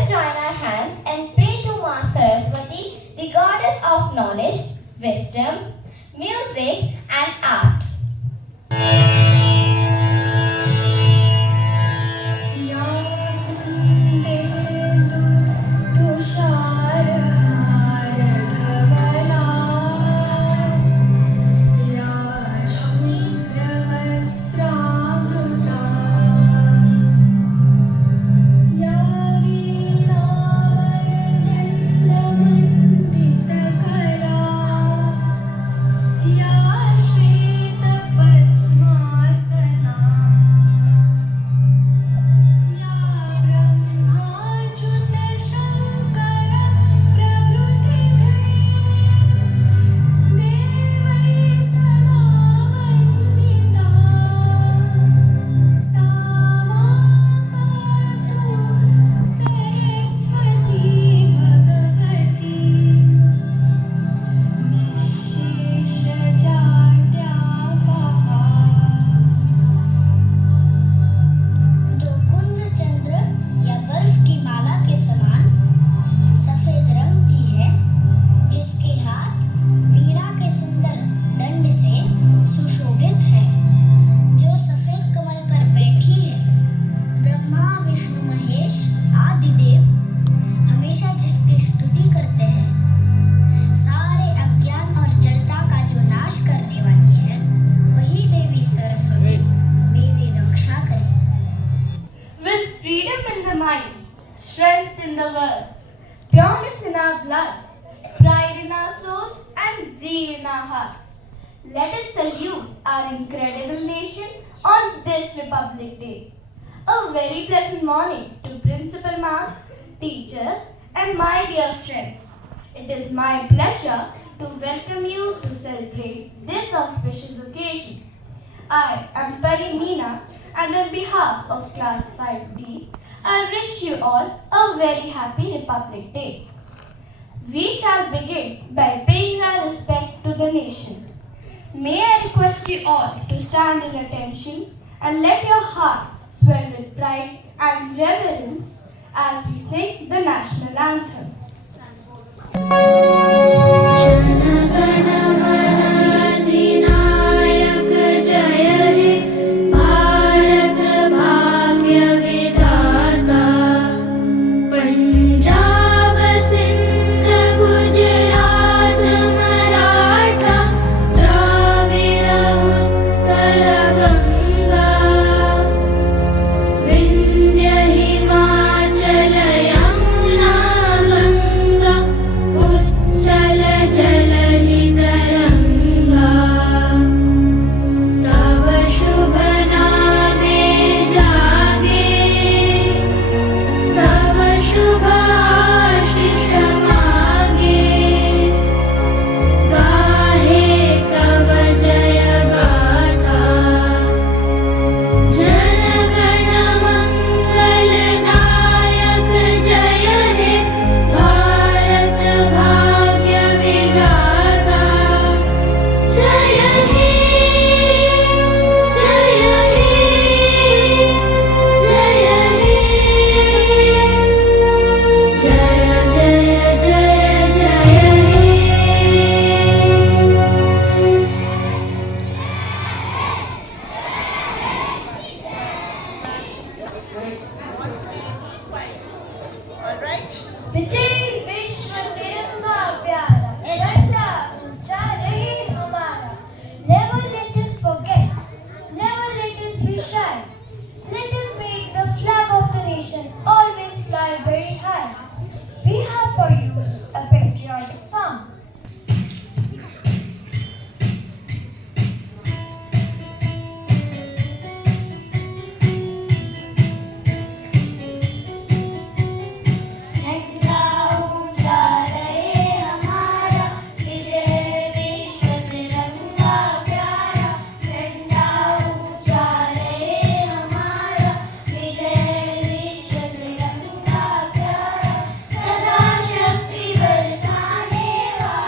us join our hands and pray to Ma Saraswati, the goddess of knowledge, wisdom, music, and art. Strength in the words, pureness in our blood, pride in our souls, and zeal in our hearts. Let us salute our incredible nation on this Republic Day. A very pleasant morning to Principal Ma'am, teachers, and my dear friends. It is my pleasure to welcome you to celebrate this auspicious occasion. I am Pari Meena, and on behalf of Class 5D, I wish you all a very happy Republic Day. We shall begin by paying our respect to the nation. May I request you all to stand in attention and let your heart swell with pride and reverence as we sing the national anthem. विजय विश्व तिरंगा प्यारा झंडा ऊंचा रहे हमारा. Never let us forget, never let us be shy. Let us make the flag of the nation always fly very high. We have for you a patriotic song. सदा शक्ति बरसाने वाला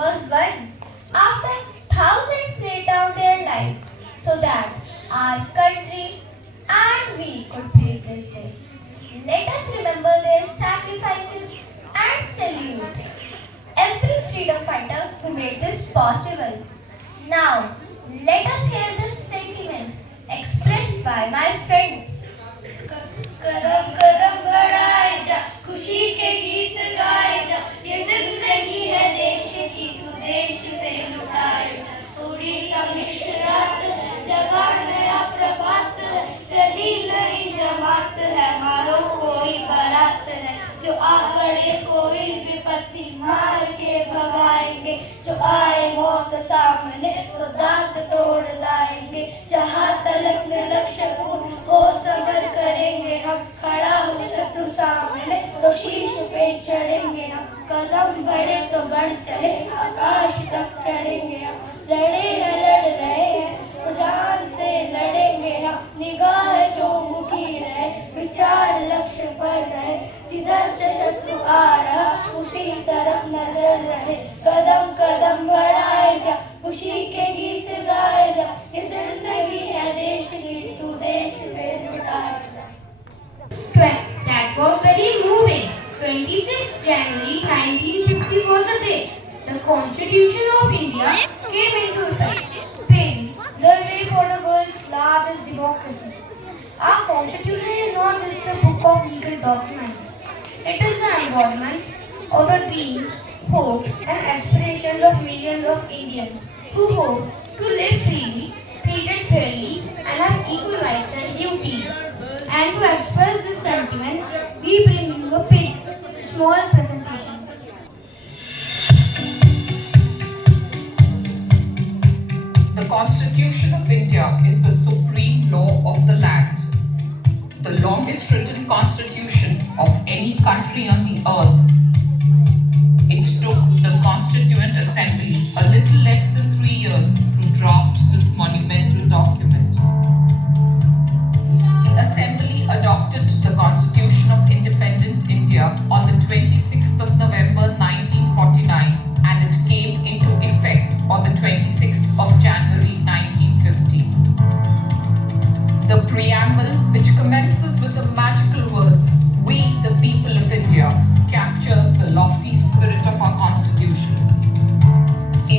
was won after thousands laid down their lives so that our country and we could breathe this day. Let us remember their sacrifices and salute every freedom fighter who made this possible. Now, let us hear the sentiments expressed by my friends. कदम कदम बढ़ाए जा, खुशी के गीत गाए जा, ये जिंदगी है देश की, तू देश पे लुटाए जा। उड़ी कमिश रात है, जगा नया प्रभात है, चली नई जमात है, मारो कोई बारात है, जो आ पड़े कोई विपत्ति मार के भगाएंगे, जो आए मौत सामने तो दांत तोड़ लाएंगे, जहाँ तलक न लक्ष्य पूर्ण हो सबर करेंगे हम, खड़ा हो शत्रु सामने तो शीश पे चढ़ेंगे हम, कदम बढ़े तो बढ़ चले आकाश तक चढ़ेंगे हम, लड़े हैं लड़ रहे हैं तो जान से लड़ेंगे हम, निगाह जो मुखी रहे विचार लक्ष्य पर रहे, जिधर से शत्रु आ रहा उसी तरफ नजर रहे, कदम कदम बढ़ाए जा, खुशी के गीत गाए जा, ये जिंदगी है देश की, तू देश पे लुटाए जा। That was very moving. 26th January 1950 was the day the Constitution of India came into effect, paving the way for the world's largest democracy. Our Constitution is not just a book of legal documents. It is the embodiment of the dreams, hopes and aspirations of millions of Indians who hope to live freely, treated fairly and have equal rights and duties. And to express this sentiment, we bring you a small presentation. The Constitution of India is the supreme law of the land. The longest written constitution of any country on the earth. It took the Constituent Assembly a little less than 3 years to draft this monumental document. The Assembly adopted the Constitution of Independent India on the 26th of November 1949 and it came into effect on the 26th of January 1950. The preamble, which commences with the magical words, "We the people of India," captures the lofty spirit of our Constitution.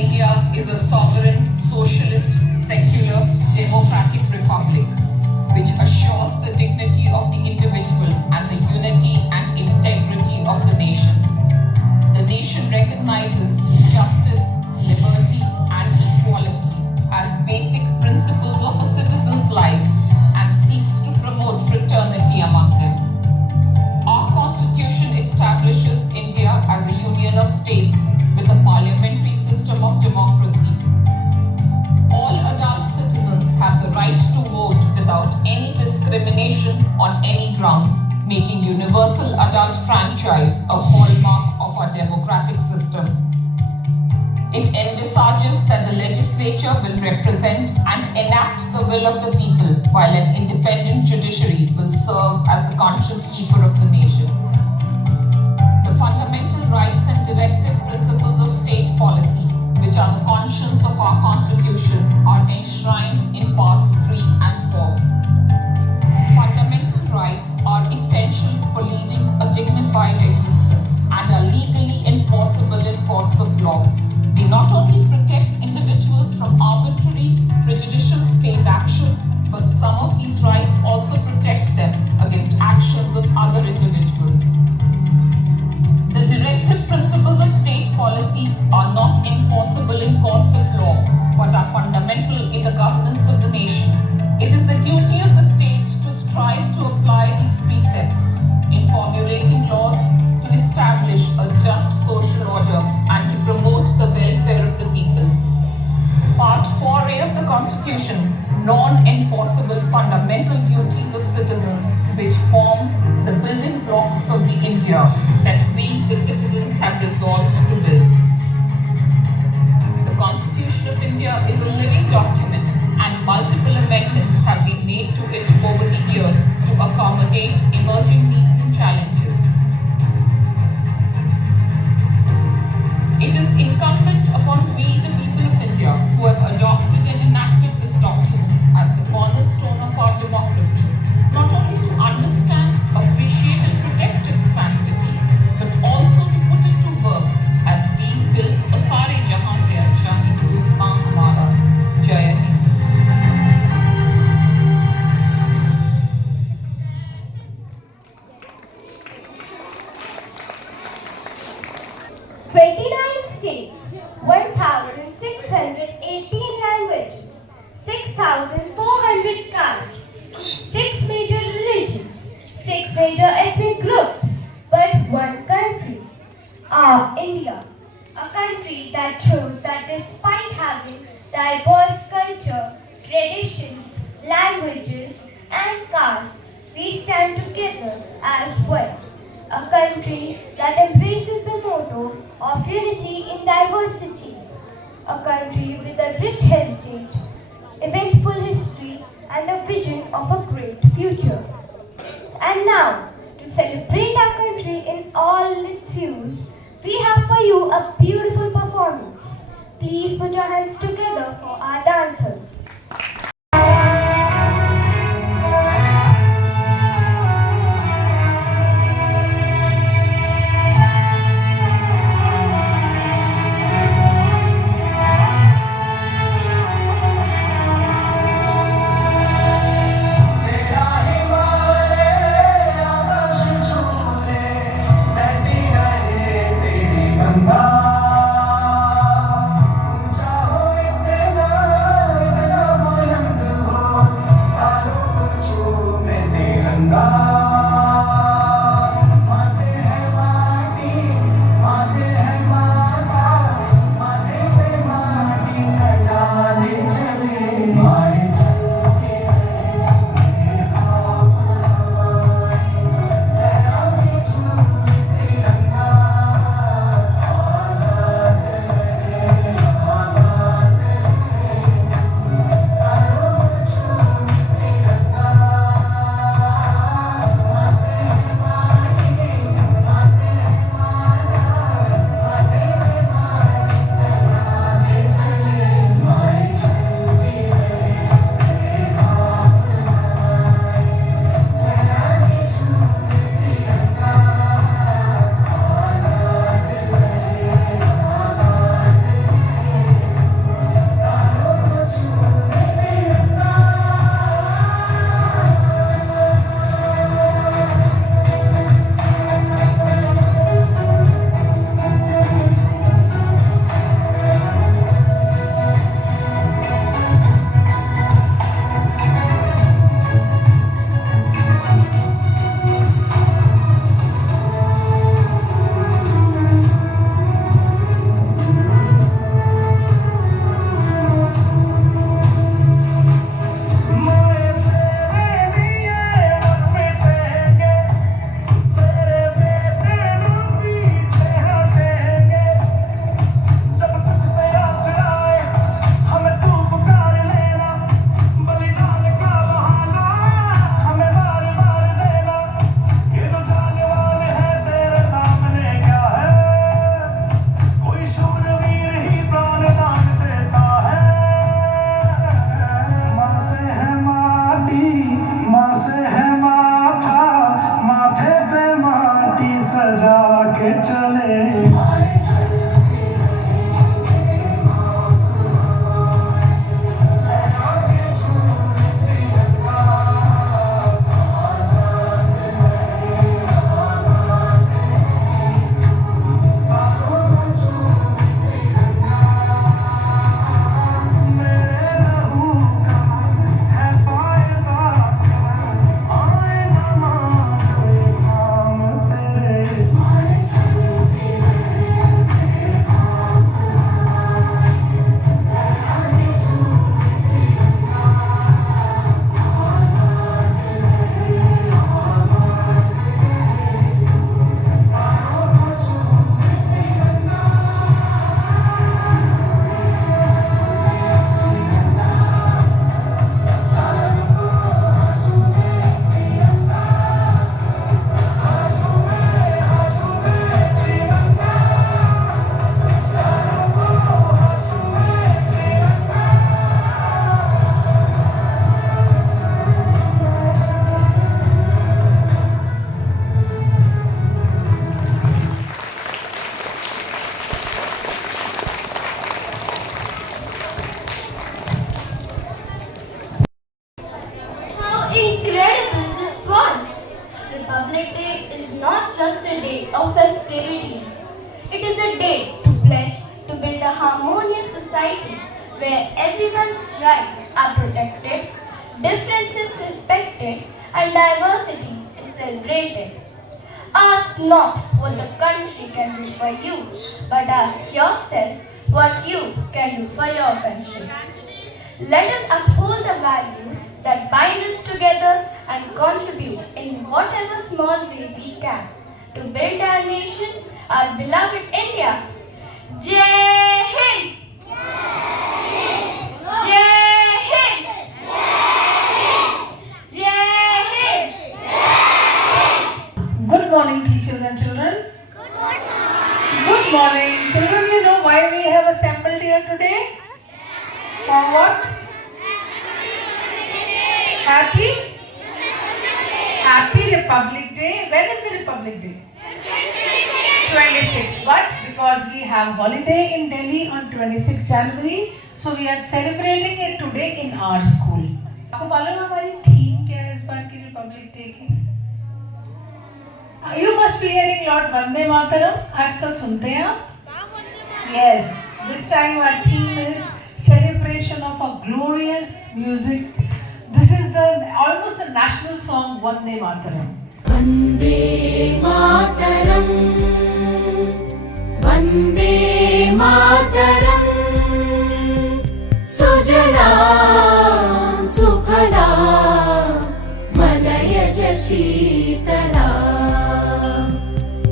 India is a sovereign, socialist, secular, democratic republic which assures the dignity of the individual and the unity and integrity of the nation. The nation recognizes justice, liberty, and equality as basic principles of a citizen's life and seeks to promote fraternity among them. Our Constitution establishes India as a union of states with a parliamentary system of democracy. All adult citizens have the right to vote without any discrimination on any grounds, making universal adult franchise a hallmark of our democratic system. It envisages that the legislature will represent and enact the will of the people, while an independent judiciary will serve as the conscience keeper of the nation. The fundamental rights and directive principles of state policy, which are the conscience of our Constitution, are enshrined in parts 3 and 4. Fundamental rights are essential for leading a dignified existence and are legally enforceable in courts of law. They not only protect individuals from arbitrary, prejudicial state actions, but some of these rights also protect them against actions of other individuals. The directive principles of state policy are not enforceable in courts of law, but are fundamental in the governance of the nation. It is the duty of the state to strive to apply these precepts in formulating laws to establish a just social order and to promote the welfare of the people. Part 4A of the Constitution, non-enforceable fundamental duties of citizens, which form the building blocks of the India that we, the citizens, have resolved to build. The Constitution of India is a living document and multiple amendments have been made to it over the years to accommodate emerging needs and challenges. It is incumbent 6,400 castes, 6 major religions, 6 major ethnic groups, but one country, our India. A country that shows that despite having diverse culture, traditions, languages, and castes, we stand together as one. A country that embraces the motto of unity in diversity. A country with a rich heritage, eventful history, and a vision of a great future. And now, to celebrate our country in all its hues, we have for you a beautiful performance. Please put your hands together for our dancers. तेरा हिमालय आकाश छूले बहती रहे तेरी गंगा ऊंचा हो इतना इतना बुलंद हो तारों को छूमे तिरंगा माँ से है माटी माँ से है माता माथे पे माटी सजा दे चले माए चलके just a day of festivity. It is a day to pledge to build a harmonious society where everyone's rights are protected, differences respected, and diversity is celebrated. Ask not what the country can do for you, but ask yourself what you can do for your country. Let us uphold the values that bind us together and contribute in whatever small way we can to build our nation, our beloved India. Jai Hind! Jai Hind! Jai Hind! Good morning, teachers and children. Good morning. Children, you know why we have assembled here today? For what? Happy Republic Day. When is the Republic Day? 26. But because we have holiday in Delhi on 26 January, so we are celebrating it today in our school. आपको मालूम है हमारी theme क्या है इस बार की Republic day की? You must be hearing lot Vande Mataram. आजकल सुनते हैं आप? Yes. This time our theme is celebration of a glorious music. This is the almost a national song, Vande Mataram. Vande Mataram, Vande Mataram, Sujalam Sukhalam, Malayaj Sheetalam,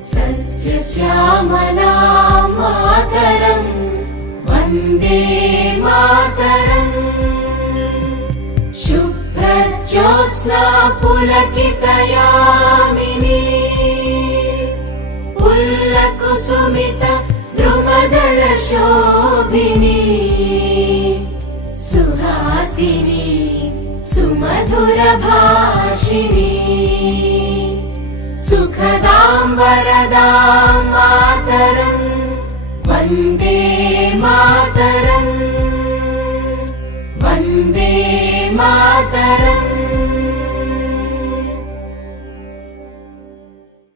Sasya Shyamalam Mataram, Vande Mataram. Shubhrajyotsna pulakitayamini Pullakusumita drumadala shobhini Suhasini sumadhura bhashini Sukhadam varadam mataram Vande Mataram Vande Mataram